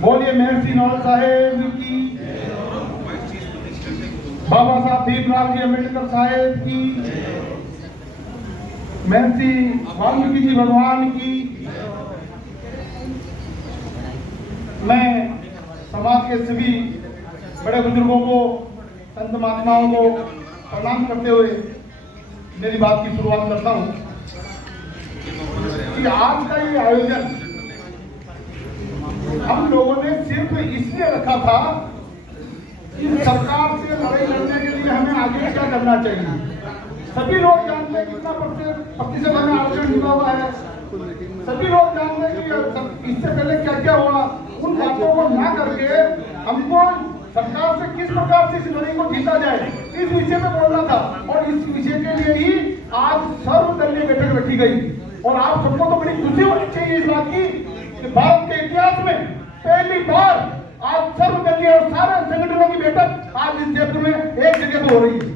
बोलिए महर्षि नौरोजी साहेब की, बाबा साहब भीमराव जी अम्बेडकर साहेब की, महर्षि वाल्मीकि जी भगवान की। मैं समाज के सभी बड़े बुजुर्गों को, संत महात्माओं को प्रणाम करते हुए मेरी बात की शुरुआत करता हूं कि आज का ये आयोजन हम लोगों ने सिर्फ इसलिए रखा था कि सरकार से लड़ाई लड़ने के लिए हमें आगे क्या करना चाहिए। सभी लोग जानते हैं कितना प्रतिशत हमें आरक्षण मिला हुआ है, सभी लोग जानते हैं कि इससे पहले क्या क्या हुआ। उन बातों को ना करके हमको सरकार से किस प्रकार से इस लड़ाई को जीता जाए, इस विषय पे बोलना था। और इस विषय के लिए ही आज सर्वदलीय बैठक रखी गई। और आप सबको तो बड़ी खुशी होनी चाहिए इस बात की कि भारत के इतिहास में पहली बार आज सर्वदलीय और सारे संगठनों की बैठक आज इस जयपुर में एक जगह पर हो रही है।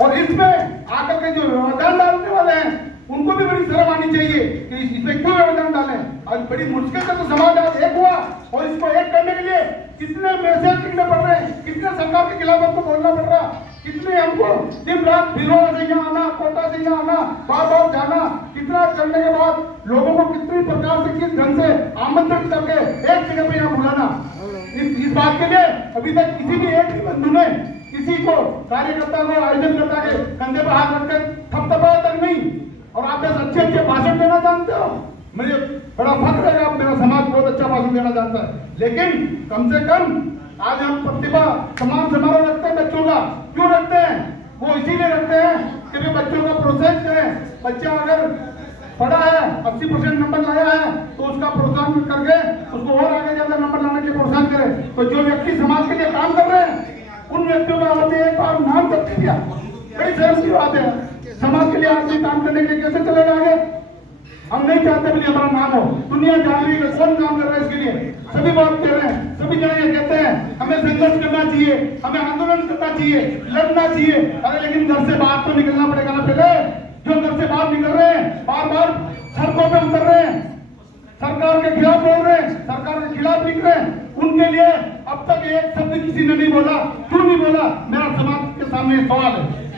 और इसमें आकर के जो योगदान डालने वाले हैं उनको भी बड़ी शर्म आनी चाहिए कि इसमें क्यों योगदान डालें। आज बड़ी मुश्किल से तो समाज आज एक हुआ और इसको एक करने के लिए कितने मैसेज लिखने पड़ रहे हैं, कितने सरकार के खिलाफ हमको बोलना पड़ रहा, कितने हमको दिन रात भिलवाड़ा से यहाँ आना, कोटा से यहाँ आना, बार बार जाना, कितना करने के बाद लोगों को कितनी प्रकार से किस ढंग से आमंत्रित करके एक जगह पे यहाँ बुलाना। इस बात के लिए अभी तक किसी भी एक बंधु ने किसी को कार्यकर्ता को आयोजन करता के कंधे पर हाथ रखकर थपथपाया तक नहीं। और आप बस अच्छे अच्छे भाषण देना जानते हो, मुझे बड़ा फख्र है, आप मेरा समाज बहुत अच्छा भाषण देना जानता है। लेकिन कम से कम आज हम प्रतिभा सम्मान समारोह रखते हैं बच्चों का। क्यों रखते हैं? वो इसीलिए रखते हैं कि वे बच्चों का प्रोत्साहित करें। बच्चा अगर पढ़ा है, 80% नंबर लाया है, तो उसका प्रोत्साहन करके उसको और आगे ज्यादा नंबर लाने के लिए प्रोत्साहन करें। तो जो व्यक्ति समाज के लिए काम कर रहे हैं उन व्यक्तियों का हमने एक बार नाम तक दिया, बड़ी शर्म की बात है। समाज के लिए आदमी काम करने के लिए कैसे चलेगा आगे? हम नहीं चाहते कि हमारा नाम हो, दुनिया जान रही है कौन काम कर रहा है इसके लिए। सभी बात कर रहे हैं, सभी जने ये कहते हैं हमें संघर्ष करना चाहिए, हमें आंदोलन करना चाहिए, लड़ना चाहिए। अरे लेकिन घर से बाहर तो निकलना पड़ेगा ना। पहले जो घर से बाहर निकल रहे हैं, बार बार सड़कों पे उतर रहे हैं, सरकार के खिलाफ बोल रहे हैं, सरकार के खिलाफ लिख रहे हैं, उनके लिए अब तक एक शब्द किसी ने नहीं बोला। क्यों नहीं बोला? मेरा समाज के सामने सवाल है,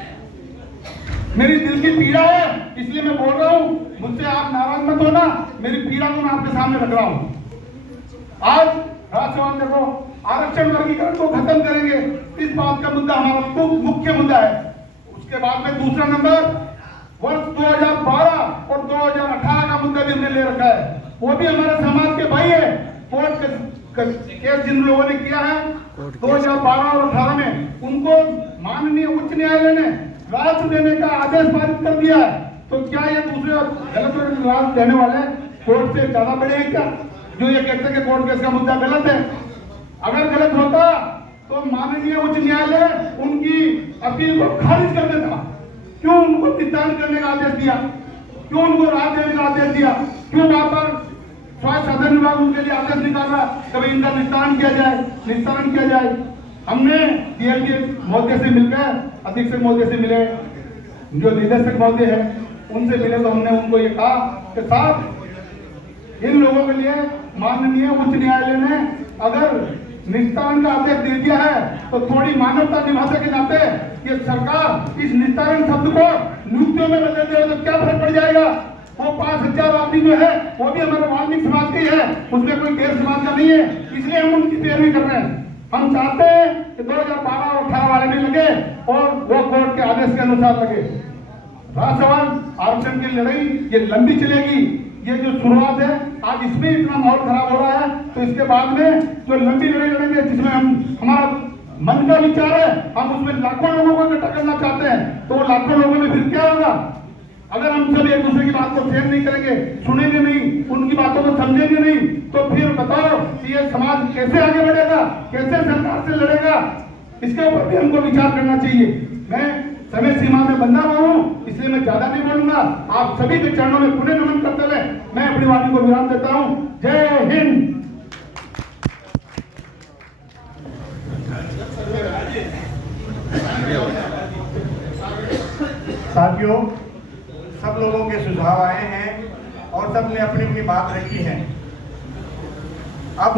मेरी दिल की पीड़ा है, इसलिए मैं बोल रहा हूँ। मुझसे आप नाराज मत होना, मेरी पीड़ा को मैं आपके सामने रख रहा हूँ। आज राष्ट्रवाद देखो, आरक्षण वर्गीकरण को खत्म करेंगे, इस बात का मुद्दा हमारा मुख्य मुद्दा है। उसके बाद में दूसरा नंबर वर्ष 2012 और 2018 का मुद्दा भी हमने ले रखा है। वो भी हमारे समाज के भाई है। कोर्ट केस जिन लोगों ने किया है 2012 और 18 में, उनको माननीय उच्च न्यायालय ने राहत देने का आदेश पारित कर दिया है। तो क्या ये दूसरे गलत राहत देने वाले कोर्ट से ज्यादा बड़े हैं क्या, जो ये कहते हैं कि कोर्ट केस का मुद्दा गलत है? अगर गलत होता तो माननीय उच्च न्यायालय उनकी अपील को खारिज कर देता। क्यों उनको निस्तारण करने का आदेश दिया? क्यों उनको राहत देने का आदेश दिया? क्यों बार बार स्वास्थ्य साधन विभाग उनके लिए आदेश निकाल रहा कभी इनका निस्तारण किया जाए, निस्तारण किया जाए? हमने डीएलके महोदय से मिलकर, अधीक्षक महोदय से मिले, जो निदेशक महोदय है उनसे मिले, तो हमने उनको ये कहा कि साहब इन लोगों के लिए माननीय उच्च न्यायालय ने अगर निस्तारण का आदेश दे दिया है तो थोड़ी मानवता निभाने के नाते ये सरकार इस निस्तारण शब्द को नियुक्तियों में बदल दे तो क्या फर्क पड़ जाएगा? वो 5000 आदमी जो है वो भी हमारे वाल्मीकि समाज के है, उसमें कोई गैर समाज का नहीं है। इसलिए हम उनकी पैरवी कर रहे हैं। हम चाहते हैं कि 2012 और 18 वाले भी लगे और वो कोर्ट के आदेश के अनुसार लगे। राष्ट्रवाद आरक्षण की लड़ाई ये लंबी चलेगी। ये जो शुरुआत है आज इसमें इतना माहौल खराब हो रहा है, तो इसके बाद में जो लंबी लड़ाई लड़ेंगे जिसमें हम हमारा मन का विचार है, हम उसमें लाखों लोगों को इकट्ठा करना चाहते हैं। तो लाखों लोगों में फिर क्या होगा? अगर हम सब एक दूसरे की बात को शेयर नहीं करेंगे, सुनेंगे नहीं, उनकी बातों को समझेंगे नहीं, तो फिर बताओ कि ये समाज कैसे आगे बढ़ेगा, कैसे सरकार से लड़ेगा? इसके ऊपर भी हमको विचार करना चाहिए। मैं समय सीमा में बंधा हुआ हूँ, इसलिए मैं ज्यादा नहीं बोलूंगा। आप सभी के चरणों में पुनः नमन करते हुए मैं अपनी वाणी को विराम देता हूँ। जय हिंद। साथियों, सब लोगों के सुझाव आए हैं सबने अपनी अपनी बात रखी है। अब